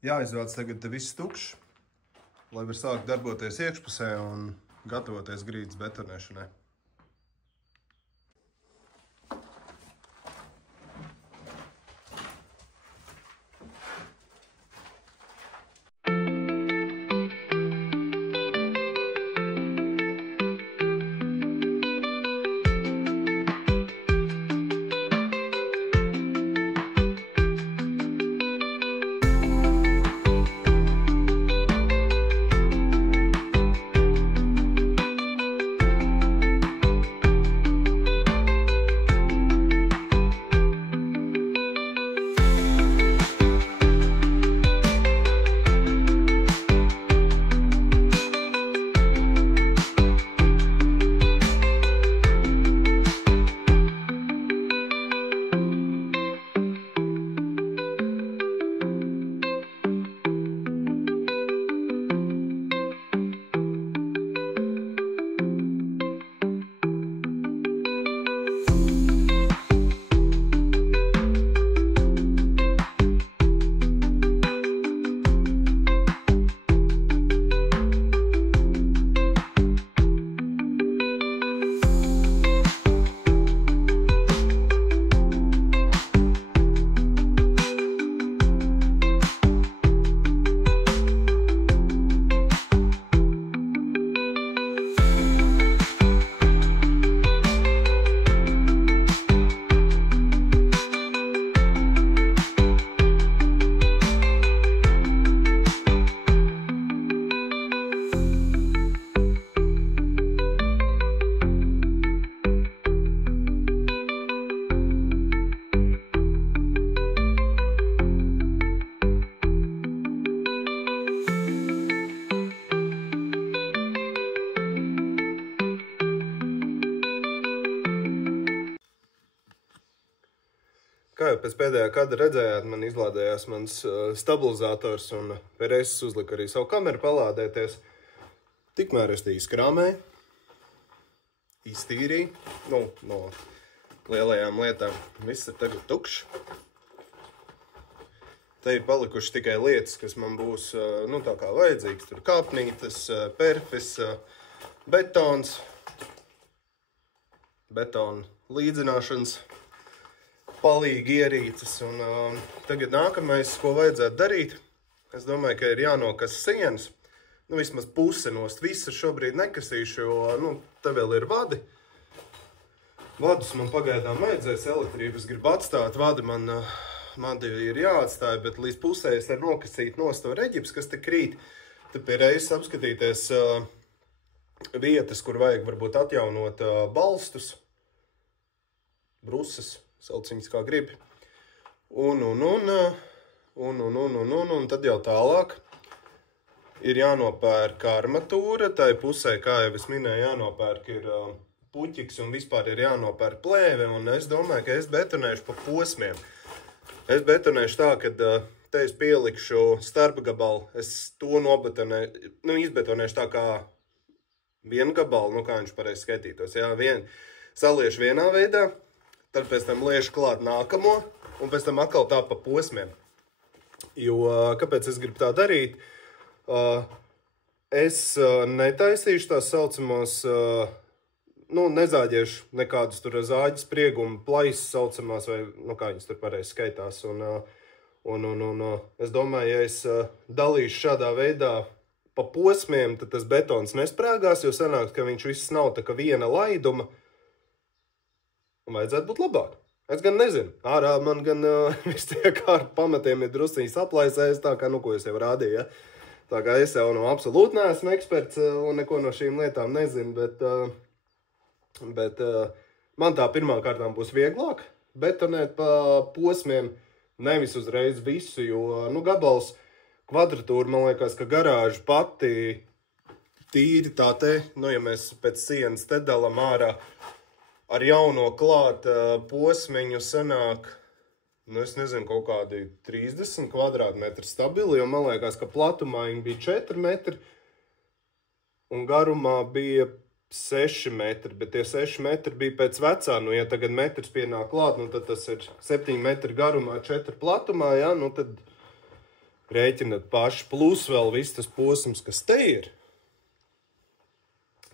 Jāizvāc tagad viss tukšs, lai var sākt darboties iekšpusē un gatavoties grīdas betonēšanai. Kā jau pēc pēdējā kadra redzējāt, man izlādējās mans stabilizators un pēc uzlika arī savu kameru palādēties. Tikmēr es tī izkrāmēju, iztīrīju, no lielajām lietām. Viss ir tagad tukšs. Te ir palikuši tikai lietas, kas man būs, tā kā vajadzīgs. Tur kāpnītes, perfis, betons, betona līdzināšanas palīgi ierīces. Un tagad nākamais, ko vajadzētu darīt, es domāju, ka ir jānokas sienas. Vismaz puse nost. Visas šobrīd nekasīšu, jo, te vēl ir vadi. Vadus man pagaidām vajadzēs, elektrības gribu atstāt. Vadi man ir jāatstāja, bet līdz pusē es varu nokasīt nost to reģips, kas te krīt. Te pie reizes apskatīties vietas, kur vajag varbūt atjaunot balstus, brusas, sauc viņas kā gribi. Un tad jau tālāk ir jānopērk armatūra. Tai pusē, kā jau es minēju, jānopērk ir puķiks un vispār ir jānopērk plēve. Un es domāju, ka es betonēšu pa posmiem. Es betonēšu tā, ka te es pielikšu starpgabalu. Es to nobetonēšu, izbetonēšu tā kā vienu gabalu, kā viņš pareizi skaitītos. Jā, saliešu vienā veidā. Tad pēc tam liešu klāt nākamo, un pēc tam atkal tā pa posmiem. Jo, kāpēc es gribu tā darīt? Es netaisīšu tās saucamos, nezāģiešu nekādus tur zāģis spriegumu plaisas saucamās, vai, kā viņas tur pareizi skaitās. Un es domāju, ja es dalīšu šādā veidā pa posmiem, tad tas betons nesprāgās, jo sanāk, ka viņš viss nav tā kā viena laiduma. Un vajadzētu būt labāk. Es gan nezinu. Ārā man gan viss tie kārta pamatiem ir drusciņi saplaisēs, tā kā, ko es jau rādīju, ja? Tā kā es jau absolūti neesmu eksperts un neko no šīm lietām nezinu, bet man tā pirmā kārtām būs vieglāk betonēt pa posmiem, nevis uzreiz visu, jo, gabals kvadratūra, man liekas, ka garāža pati tīri tā te, ja mēs pēc sienas te dalam ārā, ar jauno klāt posmiņu sanāk, es nezinu, kaut kādi 30 kvadrātmetri stabili, jo man liekas, ka platumā viņi bija 4 metri un garumā bija 6 metri, bet tie 6 metri bija pēc vecā, ja tagad metrs pienāk klāt, tad tas ir 7 metri garumā, 4 platumā, tad rēķinat paši, plus vēl viss tas posms, kas te ir.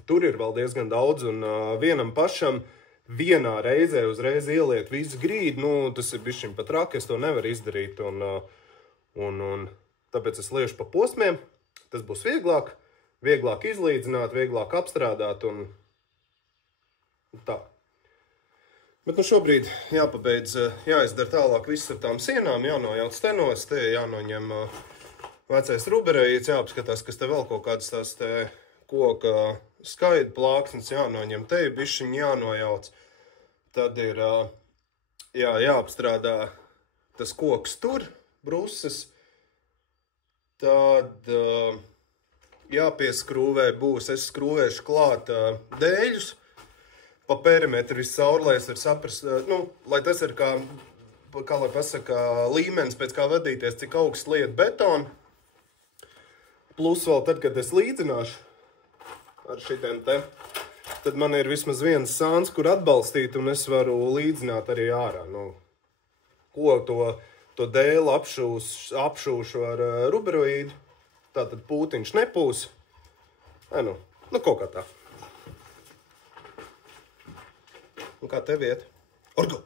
Tur ir vēl diezgan daudz, un vienam pašam vienā reizē uzreiz ieliet visu grīdu, nu, tas ir bišķiņ pat raki, es to nevaru izdarīt, un tāpēc es liešu pa posmiem, tas būs vieglāk izlīdzināt, vieglāk apstrādāt, un tā. Bet nu šobrīd jāpabeidz, jāizdara tālāk viss ar tām sienām, jānojauc stenos, te jānoņem vecais ruberējīts, jāapskatās, kas te vēl kaut kādas tās te koka skaidu plāksnes jānoņem, te ir bišķiņ jānojauc. Tad ir jāapstrādā tas koks tur, bruses. Tad jāpieskrūvē būs, es skrūvēšu klāt dēļus. Pa perimetru viss cauri, lai es varu saprast, nu, lai tas ir kā lai pasaka, līmenis, pēc kā vadīties, cik augsts liet betonu. Plus vēl tad, kad es līdzināšu ar šitiem te, tad man ir vismaz viens sāns, kur atbalstīt, un es varu līdzināt arī ārā. Nu, ko to dēlu apšūšu ar ruberoīdu, tātad pūtiņš nepūs. Nu, kaut kā tā. Un kā tev iet? Orgo!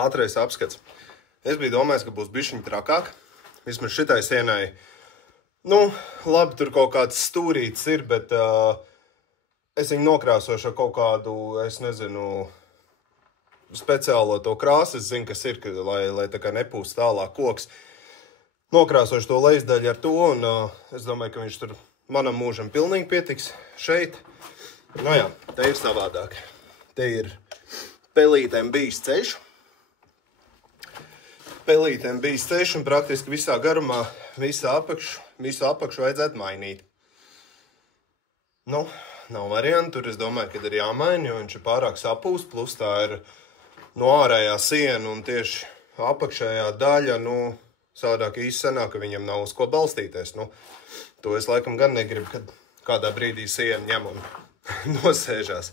Ātrais apskats. Es biju domājis, ka būs bišķiņ trakāk. Vismaz šitai sienai. Nu, labi, tur kaut kāds stūrīts ir, bet es viņu nokrāsošu ar kaut kādu, es nezinu, speciālo to krāsu. Es zinu, kas ir, lai tā kā nepūst tālāk koks. Nokrāsošu to leisdaļu ar to, un es domāju, ka viņš tur manam mūžam pilnīgi pietiks šeit. Nu jā, te ir savādāk. Te ir pelītēm bijis ceļš. Pelītēm bijis ceļš, un praktiski visā garumā visu apakšu vajadzētu mainīt. Nu, nav variantu, tur es domāju, ka ir jāmaina, jo viņš ir pārāk sapūst, plus tā ir no ārējā siena, un tieši apakšējā daļa, nu, savādāk īsti sanāk, ka viņam nav uz ko balstīties. Nu, to es laikam gan negribu, kad kādā brīdī siena ņem un nosēžās.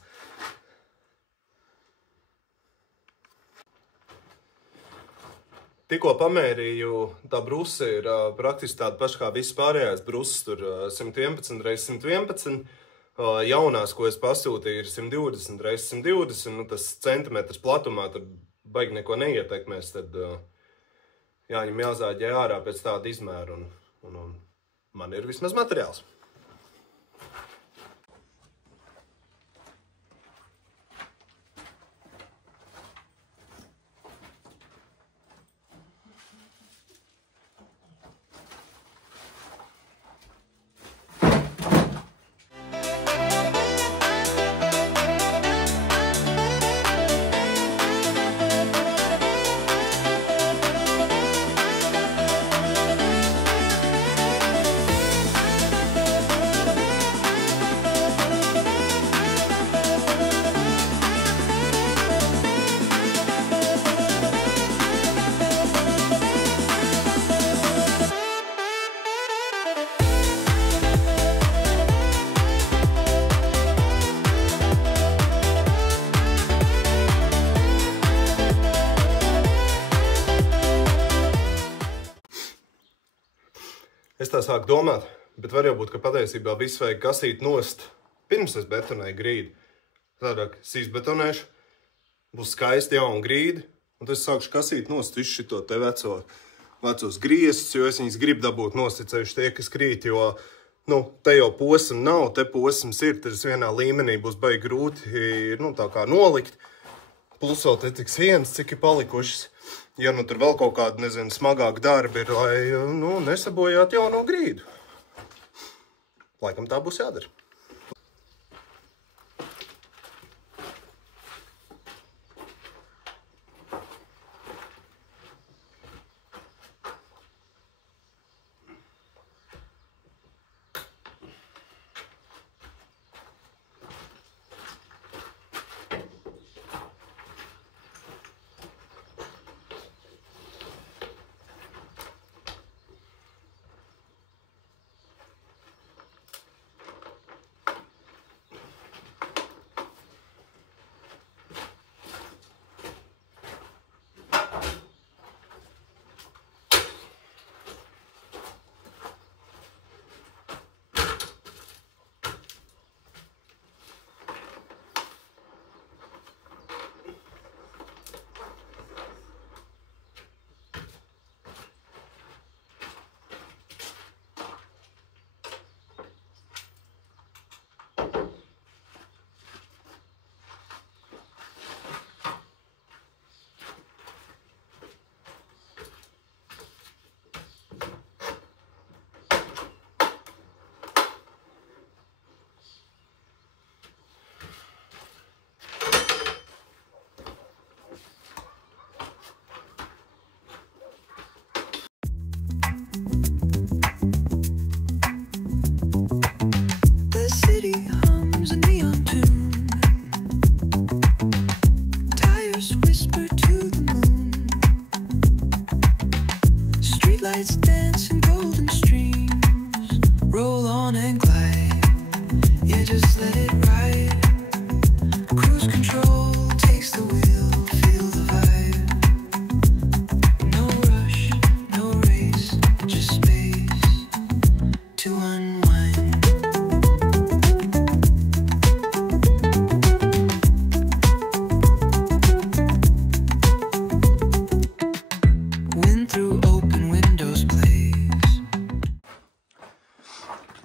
Tikko pamērīju, tā brusa ir praktiski tāda paša kā viss pārējās brusas, tur 111 x 111. Jaunās, ko es pasūtīju, ir 120 x 120, nu tas centimetrs platumā, tur baigi neko neietekmēs, tad jāņem jāzāģē ārā pēc tāda izmēra, un man ir vismaz materiāls. Es tā sāku domāt, bet var jau būt, ka patiesībā viss vajag kasīt nost, pirms es betonēju grīdu. Tādāk es izbetonēšu, būs skaisti jauna grīda, un tad es sākšu kasīt nost visu šito te vecos griestus, jo es viņus gribu dabūt nosticējuši tie, kas krīt, jo, nu, te jau posms nav, te posms ir, tad vienā līmenī būs baigi grūti, nu, tā kā nolikt. Plus vēl te tik sienas, cik ir palikušas. Ja nu tur vēl kaut kāda, nezinu, smagāka darba ir, lai, nu, nesabojātu jauno grīdu. Laikam tā būs jādara.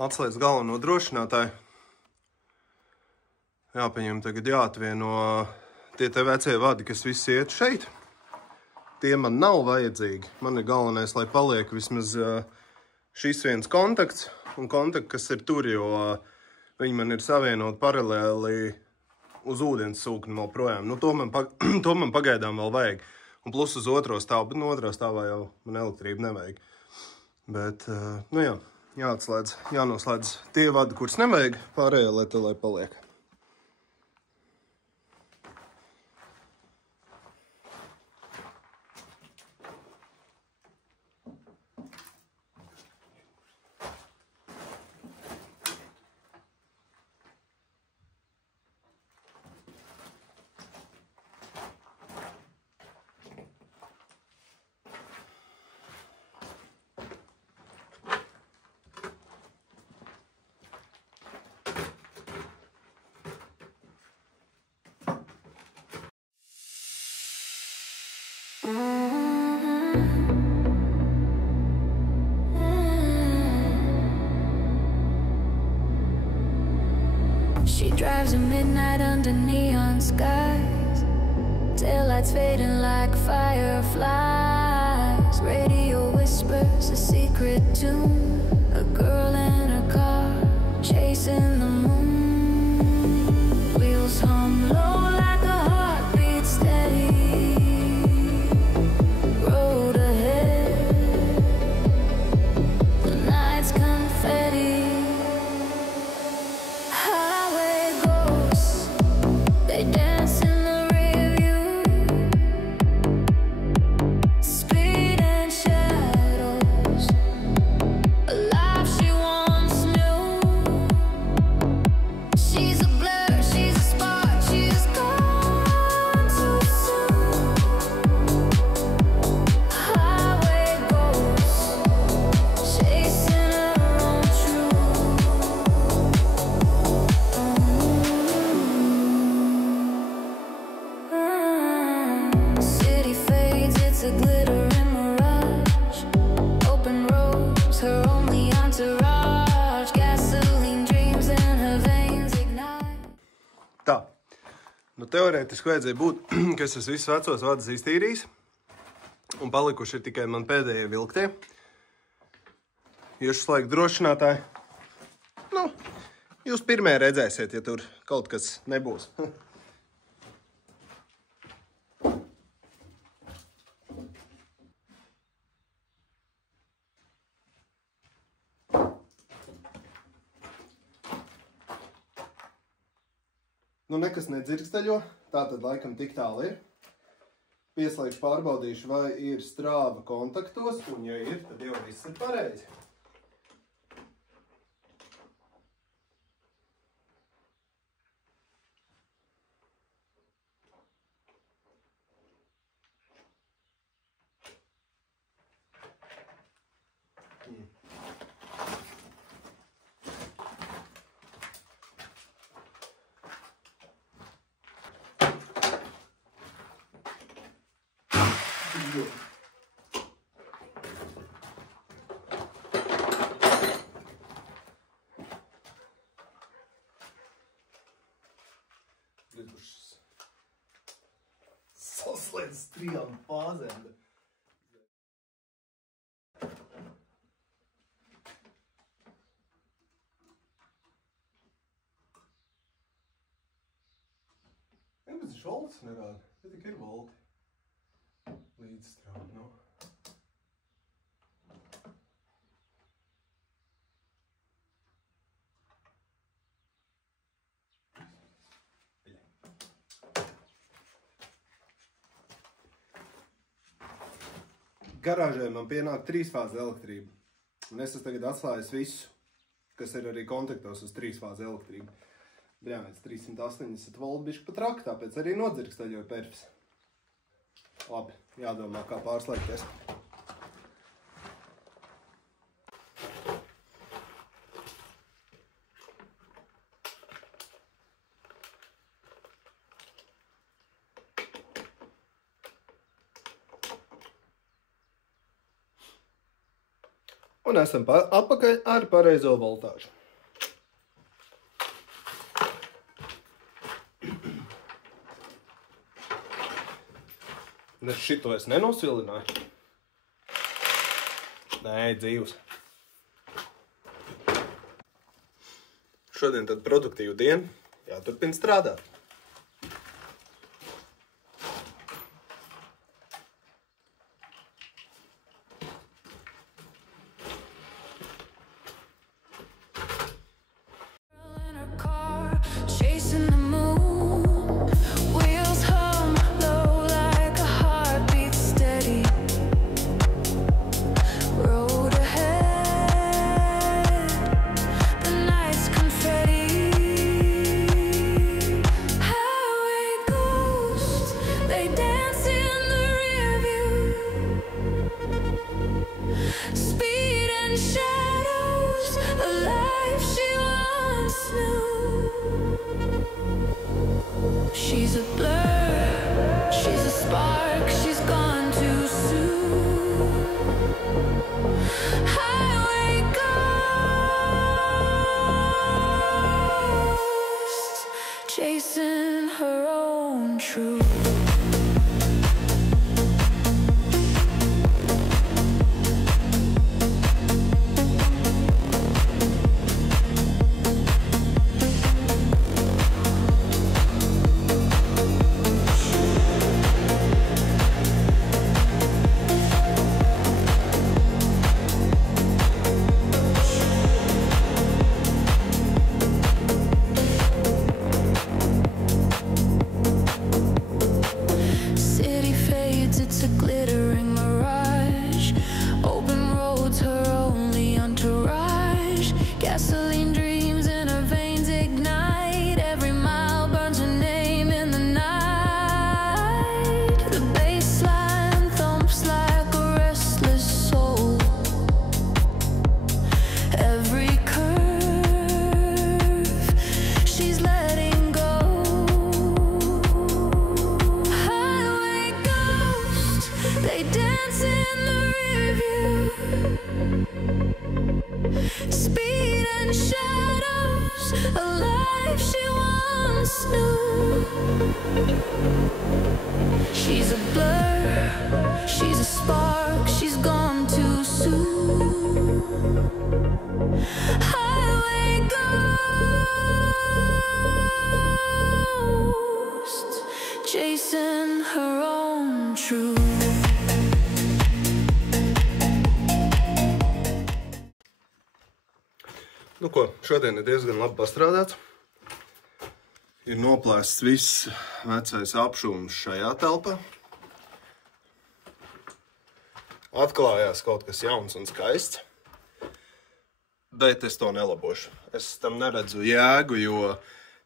Atslēdz galveno drošinātāju. Jāpaņem tagad jāatvieno tie te vecie vadi, kas visi iet šeit. Tie man nav vajadzīgi. Man ir galvenais, lai paliek vismaz šis viens kontakts un kontakti, kas ir tur, jo viņi man ir savienot paralēli uz ūdens sūkni vēl projām. Nu, to man pagaidām vēl vajag. Un plus uz otro stāvu, bet no otrā stāvā jau man elektrību nevajag. Bet, nu jā. Jāatslēdz, jānoslēdz tie vadi, kurus nevajag, pārējā lieta, lai paliek. She drives at midnight under neon skies, taillights fading like fireflies. Radio whispers a secret tune, a girl in her car chasing the moon. Wheels hum low like a heartbeat steady. Road ahead, the night's confetti. Highway ghosts, they dance in the rear view. Speed and shadows, a life she once knew. teorētiski vajadzēja būt, ka es visus vecos vadus iztīrījis. Un palikuši ir tikai man pēdējie vilktie. Jūs šlaik drošinātāji. Nu, jūs pirmie redzēsiet, ja tur kaut kas nebūs. Nu, nekas nedzirksteļo, tā tad laikam tik tālu ir. Pieslēgšu, pārbaudīšu, vai ir strāva kontaktos, un ja ir, tad jau viss ir pareizi. Saslēdz 3 fāzēm. Bet šolts nerāda, ja tik ir volti. Līdzstrāva, nu. Garāžē man pienāk 3-fāze elektrība. Un es esmu tagad atslājis visu, kas ir arī kontaktos uz 3-fāze elektrību. Bļāmēc, 380 volti bišķi pat traki, tāpēc arī nodzirksteļoja perfs. Labi, jādomā, kā pārslēgties. Un esam atpakaļ ar pareizo voltāžu. Es šito es nenosvilināju. Nē, dzīvs. Šodien tad produktīvu dienu. Jāturpina strādāt. dance in the rearview. Speed and shadows, a life she once knew. She's a blur, she's a spark, she's gone too soon. Highway ghost, chasing her own truth. Nu ko, šodien ir diezgan labi pastrādāts. Ir noplēsts viss vecais apšūms šajā telpā. Atklājās kaut kas jauns un skaists. Bet es to nelabošu. Es tam neredzu jēgu, jo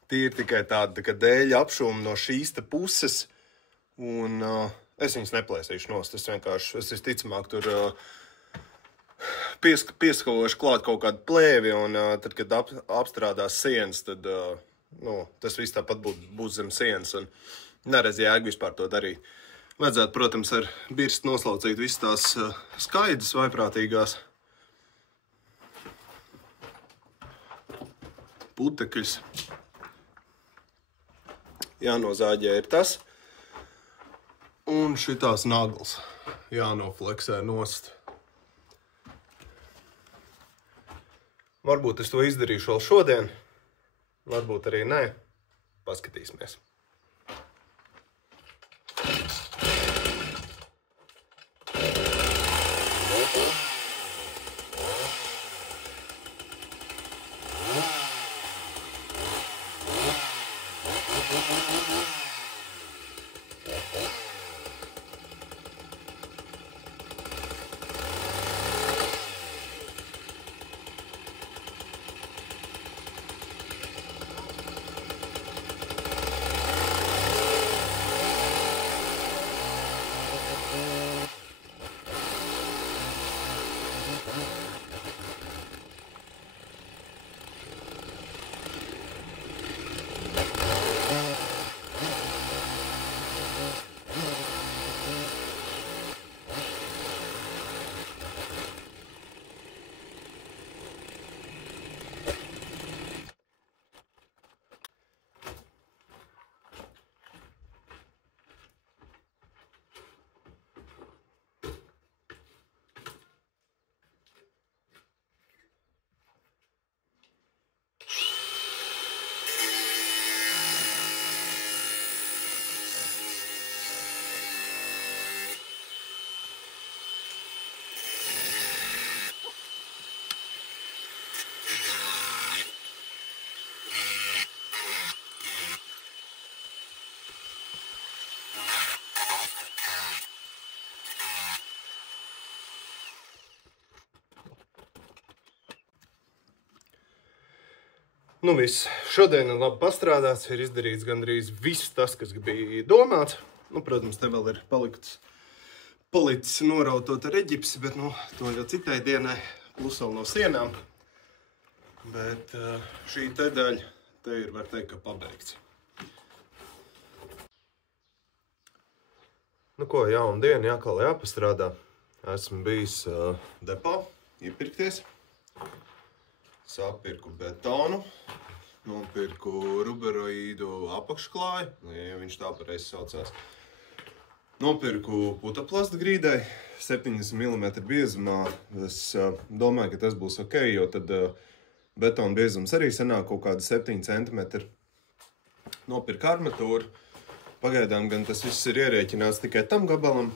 tie ir tikai tādi dēļa apšūmi no šīs te puses. Un es viņus neplēsīšu nost. Es vienkārši, es visticamāk tur pieskalošu klāt kaut kādu plēvi, un tad, kad apstrādās sienas, tad tas viss tāpat būs zem sienas, un neredz jēgu vispār to darīt. Vajadzētu, protams, ar birstu noslaucīt visas tās skaidras vaiprātīgās putekļus. Jānozāģē ir tas, un šitās naglas jānofleksē nost. Varbūt es to izdarīšu vēl šodien, varbūt arī nē. Paskatīsimies. Nu viss, šodien ir labi pastrādāts, ir izdarīts gandrīz viss tas, kas bija domāts. Nu, protams, te vēl ir palicis norautot ar eģipsi, bet to jau citai dienai, plus vēl no sienām. Bet šī te daļa, te ir, var teikt, ka pabeigts. Nu ko, jauna diena, jākal jāpastrādā. Esmu bijis depā, iepirkties. Sapirku betonu, nopirku ruberoīdu apakšklāju, ja viņš tā pareizi saucās. Nopirku putaplastu grīdai, 70 mm biezumā. Es domāju, ka tas būs ok, jo tad betona biezums arī sanāk kaut kāda 7 cm. Nopirku armatūru. Pagaidām gan tas viss ir ierēķināts tikai tam gabalam.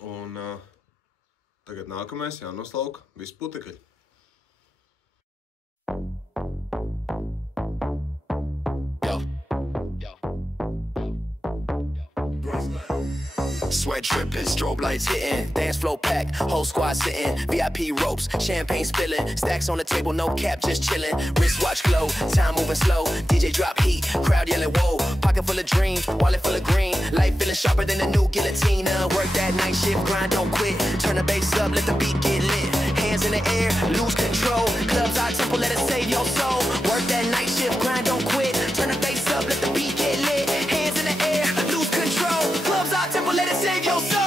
Un tagad nākamais jānoslauka visi putekļi. Sweat dripping, strobe lights hitting, dance floor packed, whole squad sitting, VIP ropes, champagne spilling, stacks on the table, no cap, just chilling, wristwatch glow, time moving slow, DJ drop heat, crowd yelling whoa, pocket full of dreams, wallet full of green, life feeling sharper than a new guillotine, work that night shift, grind, don't quit, turn the bass up, let the beat get lit, hands in the air, lose control, clubs our temple, let it save your soul, work that night shift, grind, don't quit, turn the bass up, let the beat get lit, hands in the air, lose control, clubs our temple, let it save your soul.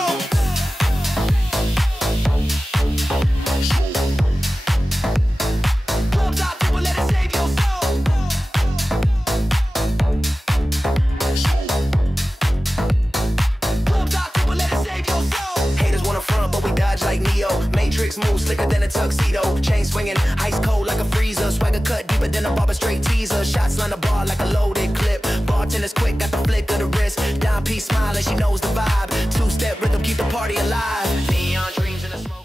dodge like Neo. Matrix moves slicker than a tuxedo. Chain swinging, ice cold like a freezer. Swagger cut deeper than a barber straight teaser. Shots line the bar like a loaded clip. Bartender's quick, got the flick of the wrist. Dime piece smiling, she knows the vibe. Two-step rhythm, keep the party alive. Neon dreams in the smoke.